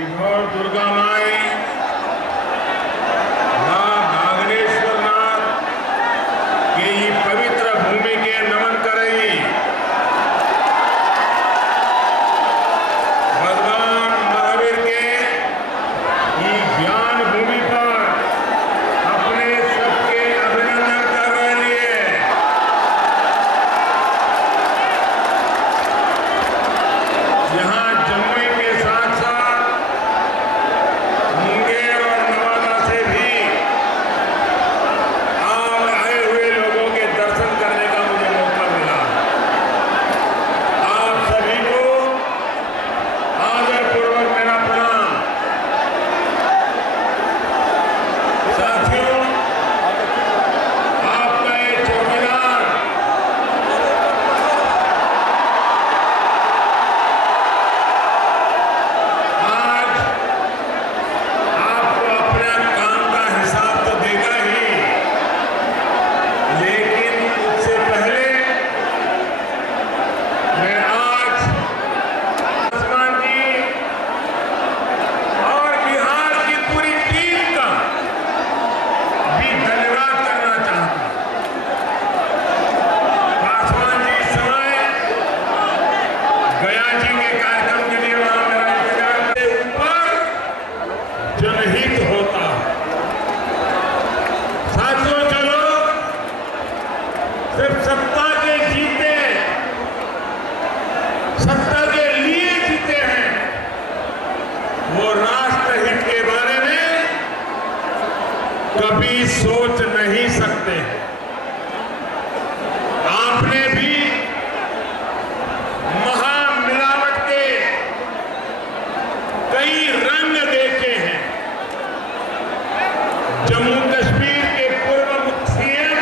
किभौर दुर्गा माई, मां नागेश्वर नाथ के ये पवित्र भूमि के नमन करई। भगवान महावीर के ये ज्ञान भूमि पर अपने सबके अभिनंदन कर रहे हैं। यहाँ जमुई के साथ साथ मुंगेर और नवादा से भी आए हुए लोगों के दर्शन करने का मुझे मौका मिला। आप सभी को आदरपूर्वक मेरा प्रणाम। साथियों, आपका ये चौकीदार आज आपको अपने काम का हिसाब तो देगा ही, लेकिन उससे पहले मैं आज आसमान जी और बिहार की पूरी टीम का भी धन्यवाद करना चाहता हूं। पासवान जी इस समय गया जी के कार्यक्रम के लिए वहां मेरा इंतजार के ऊपर जनहित होता है। साथियों, चलो सिर्फ सत्ता के जीते, सत्ता के लिए जीते हैं, वो राष्ट्रहित के बारे में कभी सोच नहीं सकते। आपने भी महामिलावट के कई रंग देखे हैं। जम्मू कश्मीर के पूर्व मुख्य सीएम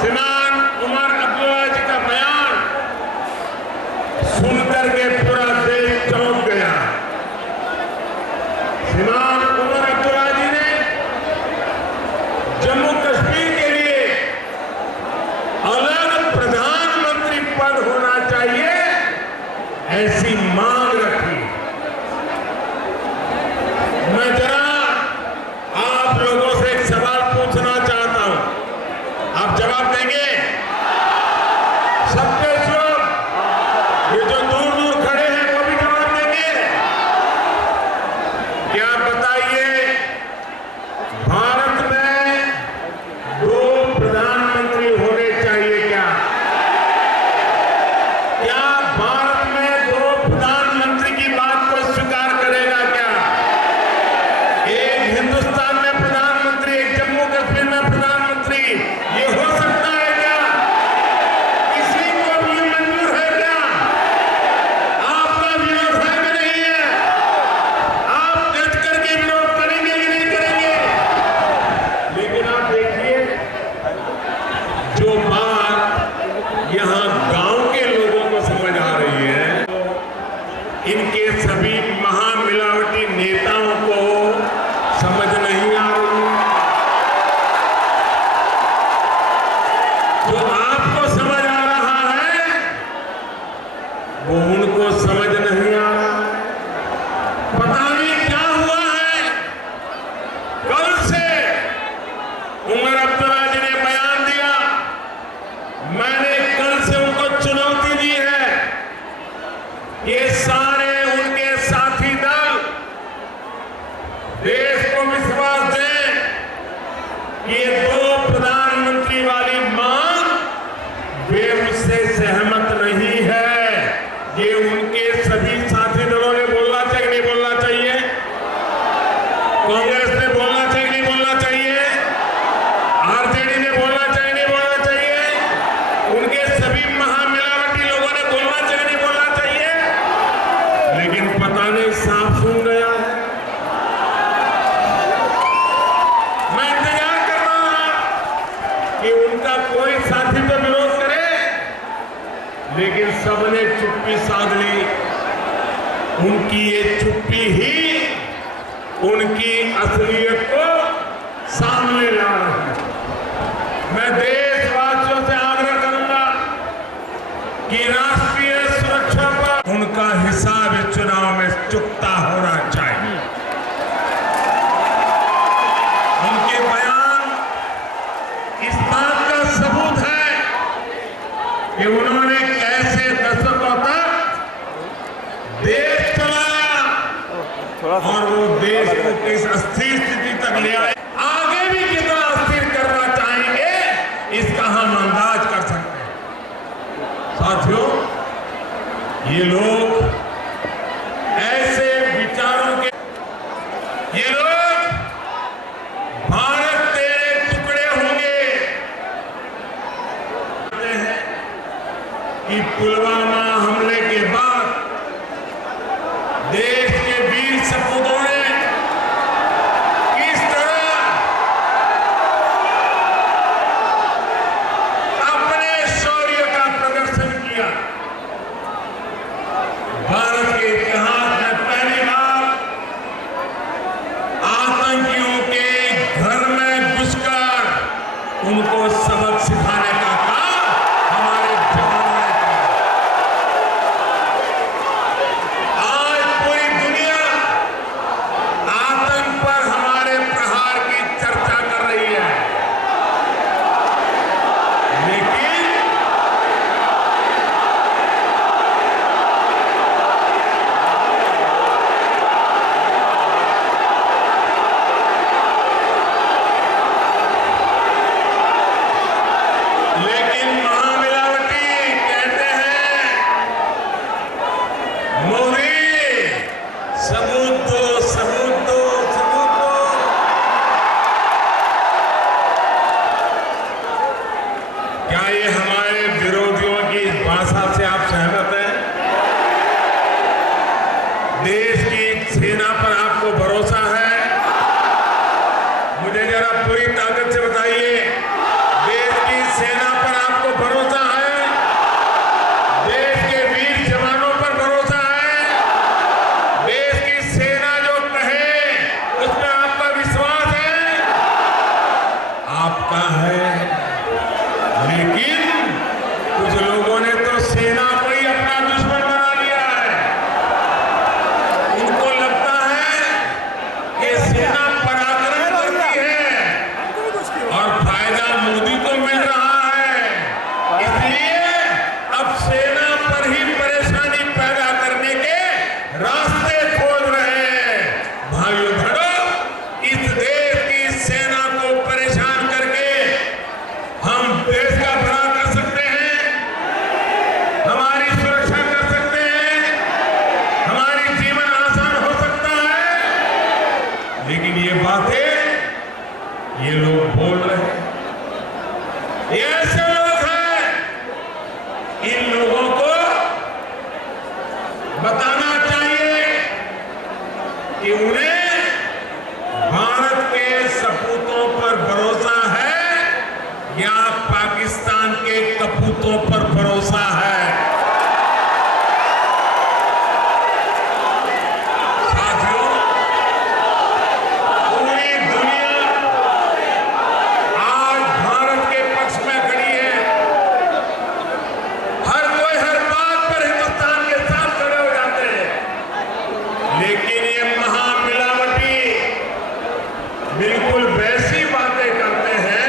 श्रीमान उमर अब्दुल्ला जी का बयान सुनकर के पूरा देश चौंक गया। श्रीमान उमर अब्दुल्ला जी ने जम्मू कश्मीर के लिए अलग प्रधानमंत्री पद होना चाहिए, ऐसी मांग रखी। मैं जरा आप लोगों से एक सवाल पूछना चाहता हूं, आप जवाब देंगे? सबके लोग, ये जो दूर दूर खड़े हैं वो भी जवाब देंगे? क्या बताइए, भारत में 2 प्रधानमंत्री होने चाहिए क्या? क्या भारत में 2 प्रधानमंत्री की बात को स्वीकार करेगा क्या? एक हिंदुस्तान में प्रधानमंत्री, एक जम्मू कश्मीर में प्रधानमंत्री, ये हो सकता है क्या? किसी को भी मंजूर है क्या? आपका विरोध है कि नहीं है? आप डट करके विरोध करेंगे कि नहीं करेंगे? लेकिन आप देखिए, जो बात यहाँ गांव के लोगों को समझ आ रही है, इनके सभी महामिलावटी नेताओं को समझ नहीं आ रही है। जो आपको समझ आ रहा है, वो उनको समझ नहीं आ रहा है। पता नहीं क्या हुआ है, कल से उमर अब्दुल्ला जी ने बयान दिया, मैंने कल से उनको चुनौती दी है, ये सारे उनके साथी दल देश को विश्वास दें कि ये 2 प्रधानमंत्री वाली मांग वे उससे सहमत नहीं है। ये उनके सभी साथी दलों ने बोलना चाहिए कि नहीं बोलना चाहिए? कांग्रेस ने बोलना चाहिए कि नहीं बोलना चाहिए? आरजेडी ने बोलना चाहिए नहीं बोलना चाहिए? उनके सभी महामिलावटी लोगों ने बोलना चाहिए नहीं बोलना चाहिए? लेकिन पता नहीं सांप सुन गया है। मैं इंतजार कर रहा था कि उनका कोई साथी तो विरोध करे, लेकिन सबने चुप्पी साध ली। उनकी ये चुप्पी ही उनकी असलियत को सामने ला रही है। मैं देशवासियों से आग्रह करूंगा कि राष्ट्रीय सुरक्षा पर उनका हिसाब चुनाव में चुकता और वो देश को किस अस्थिर स्थिति तक ले आए, आगे भी कितना अस्थिर करना चाहेंगे, इसका हम अंदाज कर सकते हैं। साथियों, ये लोग ऐसे विचारों के, ये लोग भारत तेरे टुकड़े होंगे कि पुलवामा हमले के बाद देश के वीर सपूतों ने किस तरह अपने शौर्य का प्रदर्शन किया। भारत के इतिहास में पहली बार आतंकियों के घर में घुसकर उनको सबक सिखाने का काम हमारे जवानों ने किया। आज पूरी दुनिया आतंक पर हमारे प्रहार की चर्चा कर रही है, लेकिन महामिलावटी कहते हैं, मोदी सबूत दो, सबूत दो, सबूत दो। क्या ये हमारे विरोधियों की इस भाषा से आप सहमत हैं? देश की सेना पर आपको भरोसा है? मुझे जरा पूरी ताकत से बताइए, देश की सेना पर आपको भरोसा है? देश के वीर जवानों पर भरोसा है? देश की सेना जो कहे उसमें आपका विश्वास है? आपका है, लेकिन कुछ लोगों ने तो सेना को ही अपना दुश्मन बना लिया है। उनको लगता है कि सेना पराक्रम करती है और फायदा मोदी को मिल रहा है, इसलिए अब सेना पर ही परेशानी पैदा करने के रास्ते खोज रहे हैं। भाइयों बहनों, इस देश की सेना को परेशान करके हम देश का भला कर सकते हैं, हमारी सुरक्षा कर सकते हैं, हमारी जीवन आसान हो सकता है, लेकिन ये बातें ये लोग बोल रहे हैं। ये ऐसे लोग हैं, इन लोगों को बताना चाहिए कि उन्हें भारत के सपूतों पर भरोसा है या पाकिस्तान के कपूतों पर भरोसा है। साथियों, पूरी दुनिया आज भारत के पक्ष में खड़ी है। हर कोई हर बात पर हिंदुस्तान के साथ खड़े हो जाते हैं, लेकिन ये महामिलावटी बिल्कुल वैसी बातें करते हैं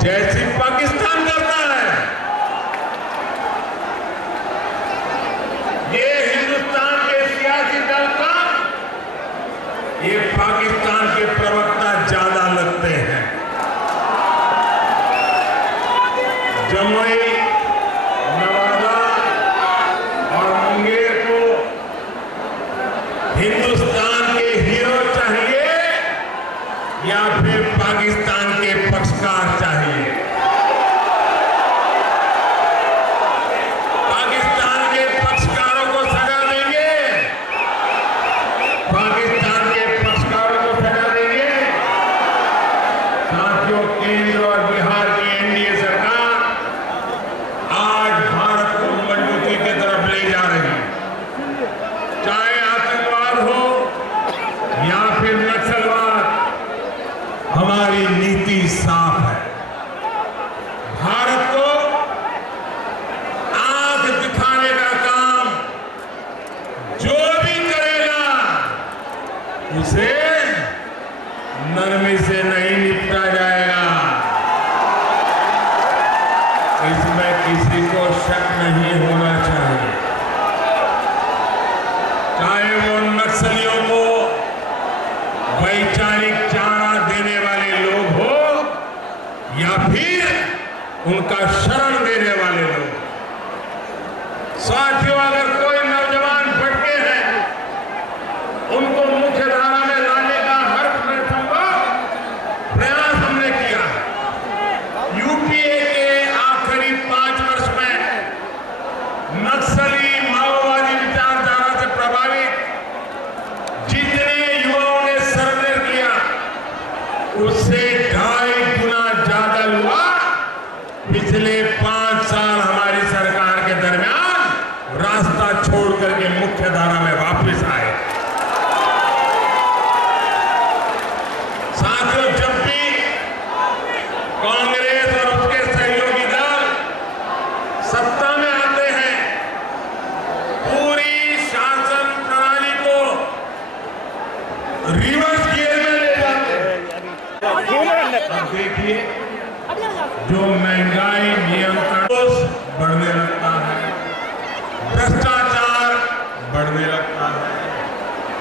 जैसी पाकिस्तान करता है। ये हिंदुस्तान के सियासी दल का, ये पाकिस्तान के प्रवक्ता ज्यादा लगते हैं। जमुई, नवादा और मुंगेर को हिंदुस्तान के हीरो चाहिए या फिर पाकिस्तान के पक्षकार चाहिए? पाकिस्तान के पक्षकारों को सजा देंगे? पाकिस्तान के पक्षकारों को सजा देंगे? साथियों, केंद्र और बिहार की एनडीए सरकार आज भारत को मजबूती की तरफ ले जा रही है। चाहे आतंकवाद हो या फिर नक्सलवाद, हमारी नीति साफ है। भारत को आंख दिखाने का काम जो भी करेगा उसे नरमी से नहीं निपटा जाएगा, इसमें किसी को शक नहीं होना चाहिए। चाहे वो नक्सलियों उनका शरण देने वाले लोग। साथियों, अगर कोई नौजवान भटके हैं, उनको मुख्य धारा में लाने का हर संभव प्रयास हमने किया है। यूपीए के आखिरी 5 वर्ष में नक्सली माओवादी विचारधारा से प्रभावित जितने युवाओं ने सरेंडर किया, उससे 2.5 गुना ज्यादा युवा पिछले 5 साल हमारी सरकार के दरमियान रास्ता छोड़ करके मुख्य धारा में वापस आए। साथियों, जब भी कांग्रेस और उसके सहयोगी दल सत्ता में आते हैं, पूरी शासन प्रणाली को रिवर्स गियर में ले जाते हैं। अब देखिए, जो महंगाई नियंत्रण बढ़ने लगता है, भ्रष्टाचार बढ़ने लगता है,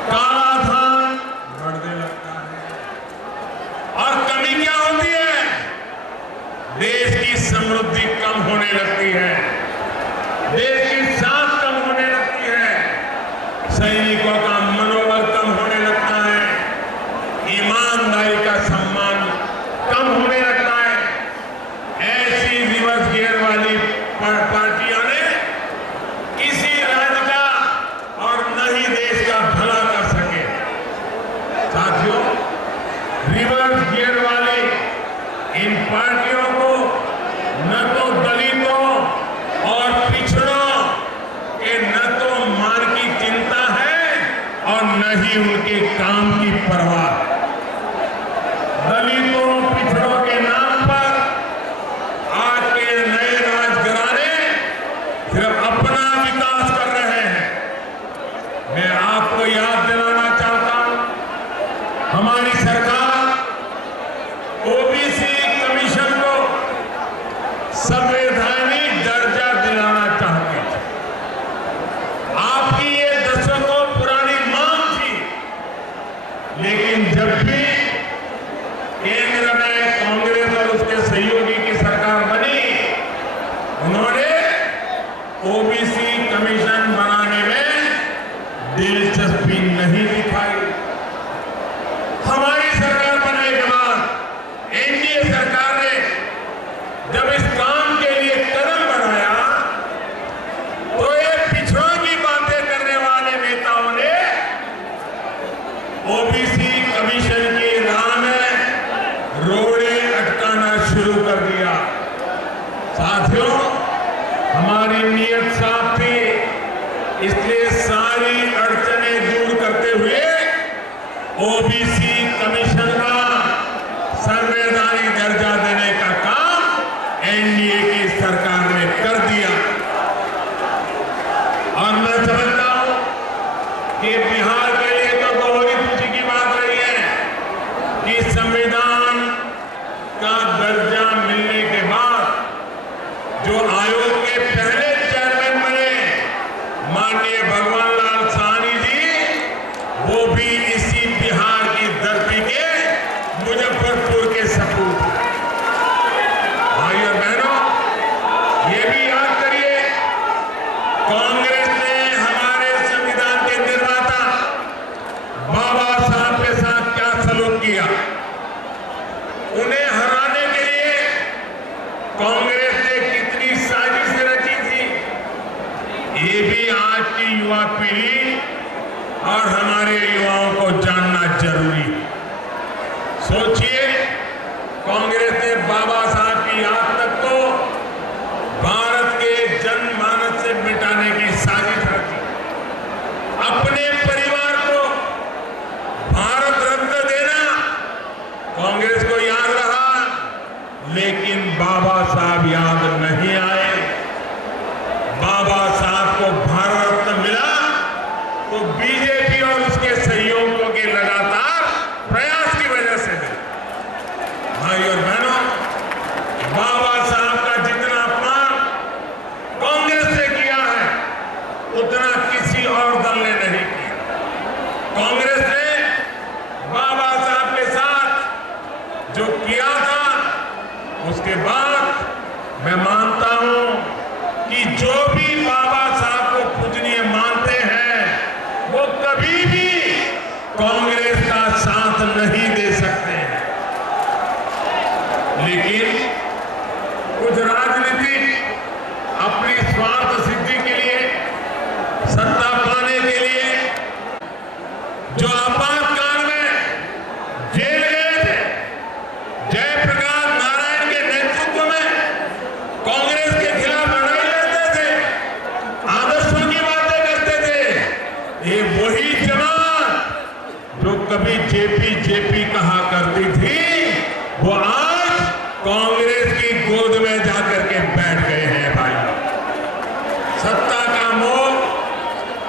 कालाधन बढ़ने लगता है, और कमी क्या होती है? देश की समृद्धि कम होने लगती है, देश की साख कम होने लगती है, सैनिकों का मनोबल कम होने लगता है, ईमानदारी का सम्मान कम होने लगता है। ऐसी रिवर्स गियर वाली पार्टियों ने किसी राज्य का और न ही देश का भला कर सके। साथियों, रिवर्स गियर वाली इन पार्टियों को न तो दलितों और पिछड़ों के न तो मान की चिंता है और न ही उनके काम की परवाह। दलितों पिछड़ों के नाम पर आज के नए राजघराने सिर्फ अपना विकास कर रहे हैं। मैं आपको याद दिलाना चाहता हूं, हमारी सरकार ओबीसी कमीशन को संवैधानिक दर्जा दिलाना चाहती थी। आपकी ये दशकों पुरानी मांग थी, लेकिन जब भी केंद्र में कांग्रेस और उसके सहयोगी की सरकार बनी, उन्होंने ओबीसी कमीशन बनाने में दिलचस्पी नहीं दिखाई। हमारी सरकार बनने के बाद एनडीए सरकार ने जब इस काम के लिए कदम बढ़ाया, तो ये पिछड़ों की बातें करने वाले नेताओं ने ओबीसी कमीशन की राह में रोड़े अटकाना शुरू कर दिया। साथियों, हमारी नीयत साफ थी, इसलिए सारी अड़चनें दूर करते हुए ओबीसी कमीशन का संवैधानिक दर्जा देने का काम एनडीए की सरकार ने कर दिया। और मैं समझता हूं कि बिहार के लिए तो बहुत ही खुशी की बात रही है कि संविधान का दर्जा मिलने के बाद जो आयोग के पहले चेयरमैन बने माननीय भगवान लाल साहनी जी, वो भी इसी बिहार की धरती के मुजफ्फरपुर के सपूत हैं। भाई और बहनों, ये भी याद करिए, कांग्रेस ने हमारे संविधान के निर्माता बाबा साहब के साथ क्या सलूक किया। उन्हें हराने के लिए कांग्रेस ने कितनी साजिश रची थी, ये भी आज की युवा पीढ़ी और हमारे युवाओं को जानना जरूरी है। सोचिए, कांग्रेस ने बाबा साहब की याद तक को भारत के जनमानस से मिटाने की साजिश रची। अपने परिवार को भारत रत्न देना कांग्रेस को याद रहा, लेकिन बाबा साहब याद नहीं आए। बाबा साहब को भारत रत्न मिला तो बीजेपी और उसके सहयोगियों के लगातार प्रयास की वजह से मिला। भाई और बहनों, बाबा साहब का जितना अपमान कांग्रेस ने किया है, उतना किसी और दल ने नहीं किया। कांग्रेस ने बाबा साहब के साथ जो किया था, उसके बाद कांग्रेस का साथ नहीं दे सकते हैं। लेकिन कुछ राजनीतिक अपनी स्वार्थ सिद्धि के लिए, सत्ता पाने के लिए जो आपातकाल में जेल गए थे, जयप्रकाश नारायण के नेतृत्व में कांग्रेस के खिलाफ लड़ाई लड़ते थे, आदर्शों की बातें करते थे, ये वही जमात जो कभी जेपी कहा करती थी, वो आज कांग्रेस की गोद में जाकर के बैठ गए हैं। भाई, सत्ता का मोह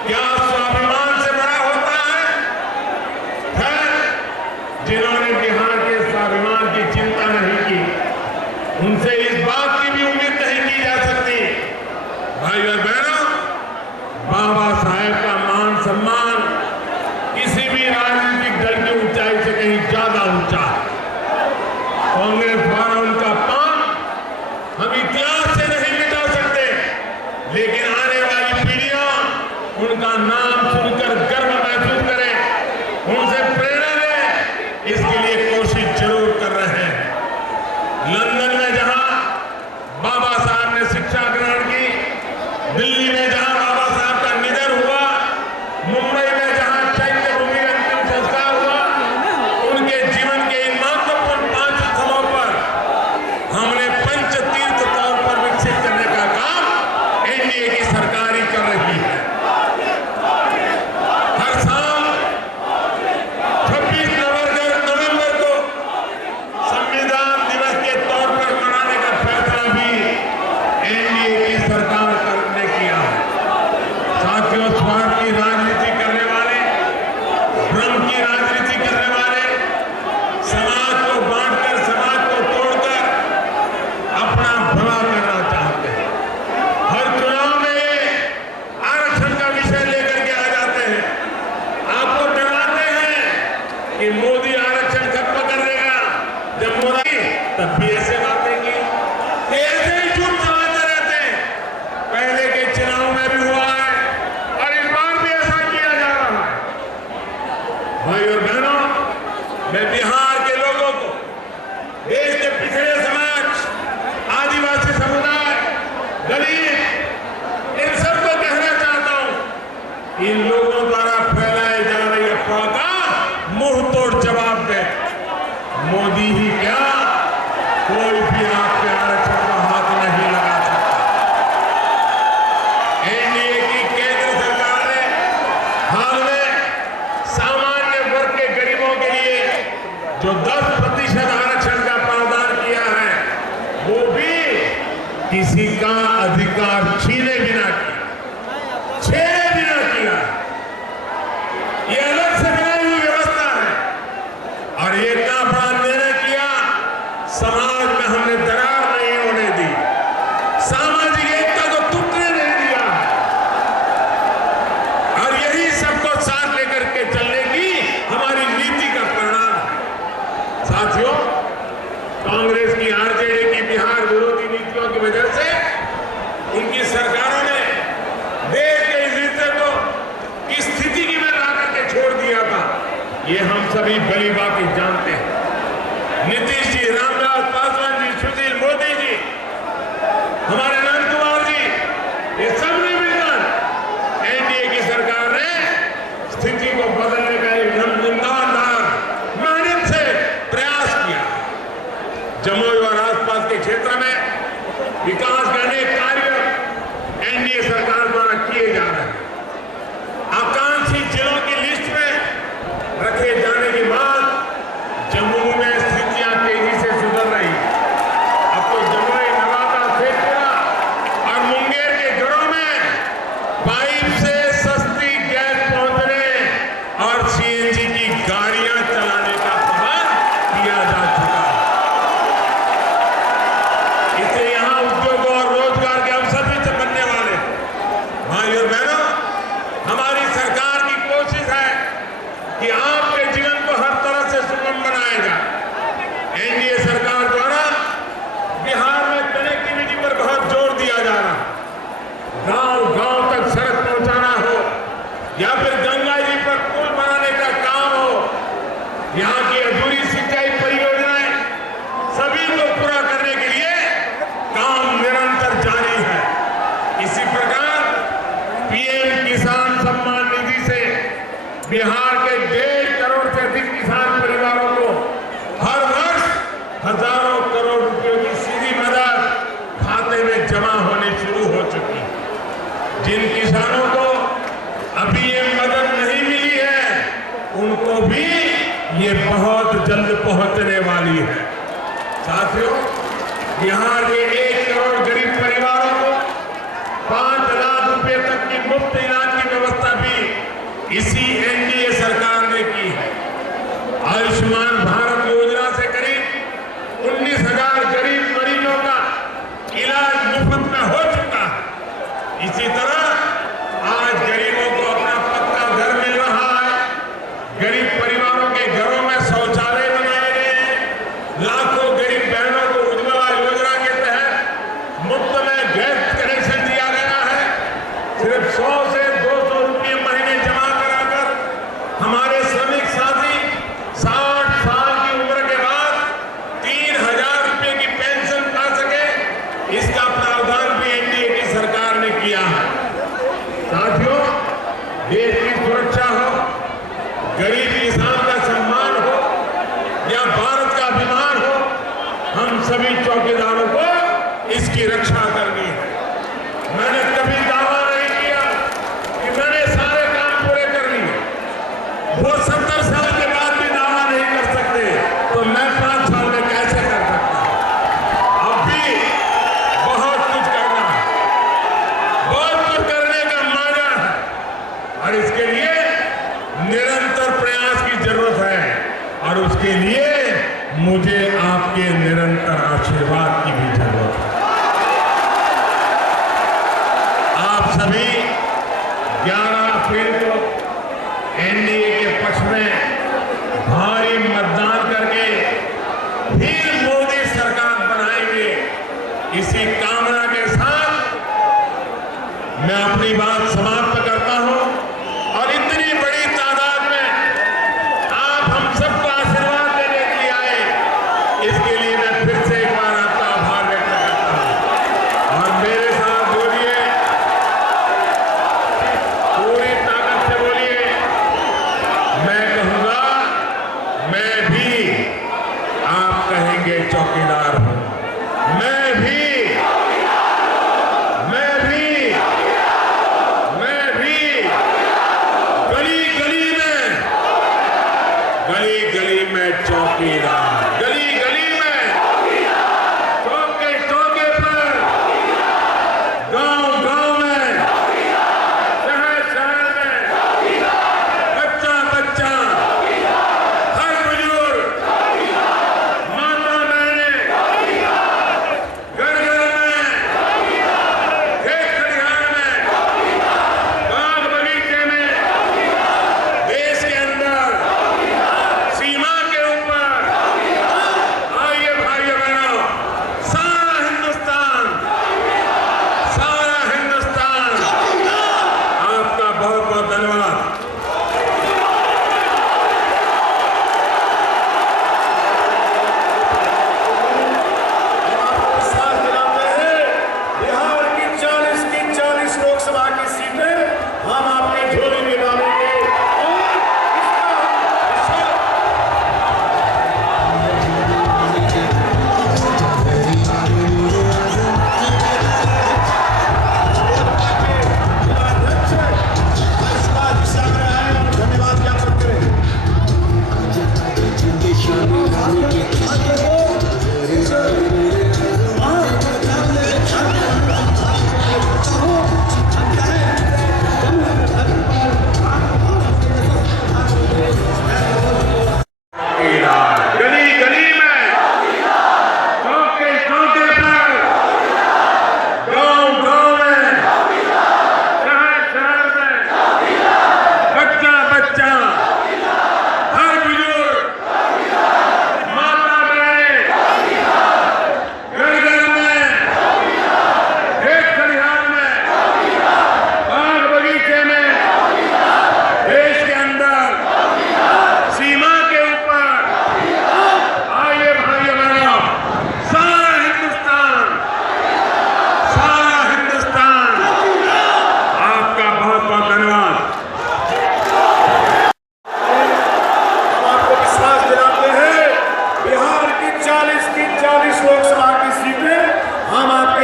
क्या स्वाभिमान से बड़ा होता है? जिन्होंने बिहार के स्वाभिमान की चिंता नहीं की, उनसे इस बात की भी उम्मीद नहीं की जा सकती। भाई और बहनों, बाबा साहेब का मान सम्मान किसी भी राजनीतिक दल की ऊंचाई से कहीं ज्यादा ऊंचा है। कांग्रेस द्वारा उनका पान हम इतिहास से नहीं मिटा सकते, लेकिन आने वाली पीढ़ियां उनका नाम सुनकर गर्व महसूस करें, उनसे प्रेरणा लें, इसके लिए कोशिश जरूर कर रहे हैं। लंदन में जहां बाबा साहब ने शिक्षा ग्रहण की, दिल्ली में जहां बाबा साहब का निधन हुआ, मुंबई में जहां चैत्य भूमि में अंतिम संस्कार हुआ, उनके जीवन के इन महत्वपूर्ण 5 स्थलों पर हमने पंचतीर्थ तौर पर विकसित करने का काम एनडीए की सरकार ही कर रही है। हर साल 26 नवंबर को संविधान दिवस के तौर पर मनाने का फैसला भी एनडीए की सरकार ने किया है। साथियों, स्वार्थ की राजनीति करने वाले, भ्रम की राजनीति करने वाले, समाज को बांटकर, समाज को तोड़कर अपना भला करना चाहते हैं। हर चुनाव में आरक्षण का विषय लेकर के आ जाते हैं, आपको डराते हैं कि मोदी आरक्षण खत्म कर देगा। जब मोदी तब भी ऐसे बातें की, ऐसे ही झूठ चलाते रहते हैं। पहले के चुनाव में भी हुआ है और इस बार भी ऐसा किया जा रहा है। भाई और बहनों, मैं बिहार के लोगों को, देश के पिछड़े समाज, आदिवासी समुदाय, दलित, इन सबको कहना चाहता हूं, इन लोगों द्वारा फैलाई जा रही अफवाह का मुंह तोड़ जवाब दे। मोदी ही क्या, कोई भी आपके आरक्षण का हाथ नहीं लगा सकता। एनडीए की केंद्र सरकार ने हाल में सामान्य वर्ग के गरीबों के लिए जो 10% आरक्षण का प्रावधान किया है, वो भी किसी का अधिकार छीने बिना किया। ये अलग से बनाई हुई व्यवस्था है और ये इतना बड़ा निर्णय किया, समाज में हमने दरार नहीं होने दी, सामाजिक एकता को टूटने नहीं दिया और यही सबको साथ लेकर के चलने की हमारी नीति का परिणाम है। साथियों, कांग्रेस की, आरजेडी की बिहार विरोधी नीतियों की वजह से उनकी सरकारों ने देश के इस हिस्से को किस स्थिति की में ला करके छोड़ दिया था, ये हम सभी भली भांति जानते हैं। नीतीश जी, रामविलास पासवान जी, सुशील मोदी जी, हमारे नंद कुमार जी, ये सब ने मिलकर एनडीए की सरकार ने स्थिति को बदलने का एक ईमानदार मेहनत से प्रयास किया। जमुई और आसपास के क्षेत्र में विकास के अनेक कार्य एनडीए सरकार द्वारा किए जा रहे हैं। आकांक्षी जिलों की लिस्ट में रखे जाने के बाद जम्मू में स्थितियां तेजी से सुधर रही। अब तो जमुई, नवादा, शेखपुरा और मुंगेर के घरों में पाइप से सस्ती गैस पहुंचने यहाँ की अधूरी सिंचाई परियोजनाएं सभी को पूरा करने के लिए काम निरंतर जारी है। इसी प्रकार पीएम किसान सम्मान निधि से बिहार के 1.5 करोड़ से अधिक किसान परिवारों को हर वर्ष हजारों करोड़ रुपयों की सीधी मदद खाते में जमा होनी शुरू हो चुकी है। जिन किसानों को अभी ये मदद नहीं मिली है उनको भी ये बहुत जल्द पहुंचने वाली है। साथियों, बिहार के 1 करोड़ गरीब परिवारों को 5 लाख रुपए तक की मुफ्त इलाज की व्यवस्था भी इसी एनडीए सरकार ने की है। आयुष्मान भारत योजना से करीब 19,000 गरीब मरीजों का इलाज मुफ्त में हो चुका है। इसी तरह आज गरीबों को अपना पक्का घर मिल रहा है। गरीब परिवारों के घरों में शौचालय बनाए गए हैं। लाखों गरीब बहनों को उज्ज्वला योजना के तहत मुफ्त में गैस कनेक्शन दिया गया है। सिर्फ 100 से 200 रुपये महीने जमा कराकर हमारे श्रमिक साथी 60 साल की उम्र के बाद 3,000 रुपये की पेंशन पा सके, इसका प्रावधान भी एनडीए की सरकार ने किया है। साथियों, देश की सुरक्षा हो, गरीब किसान का सम्मान हो या भारत का अभिमान हो, हम सभी चौकीदारों को इसकी रक्षा करनी है। मैंने कभी दावा नहीं किया कि मैंने सारे काम पूरे कर लिए। वो 70 साल के बाद भी दावा नहीं कर सकते, तो मैं 5 साल में कैसे कर सकता हूं? अब भी बहुत कुछ करना है, बहुत कुछ करने का मांगा है और इसके लिए निरंतर प्रयास की जरूरत है और उसके लिए मुझे आपके निरंतर आशीर्वाद की भी जरूरत है। आप सभी 11 अप्रैल को एनडीए के पक्ष में भारी मतदान करके फिर मोदी सरकार बनाएंगे। इसी कामना के साथ मैं अपनी बात समाप्त करता हूं और इतनी बड़ी तादाद में आप हम सबको आशीर्वाद देने के लिए आए, इसके लिए मैं फिर से एक बार आपका आभार व्यक्त करता हूं। और मेरे साथ बोलिए, पूरी ताकत से बोलिए, मैं कहूंगा, मैं भी, आप कहेंगे चौकीदार हूं, मैं भी गली गली में चौकीदार।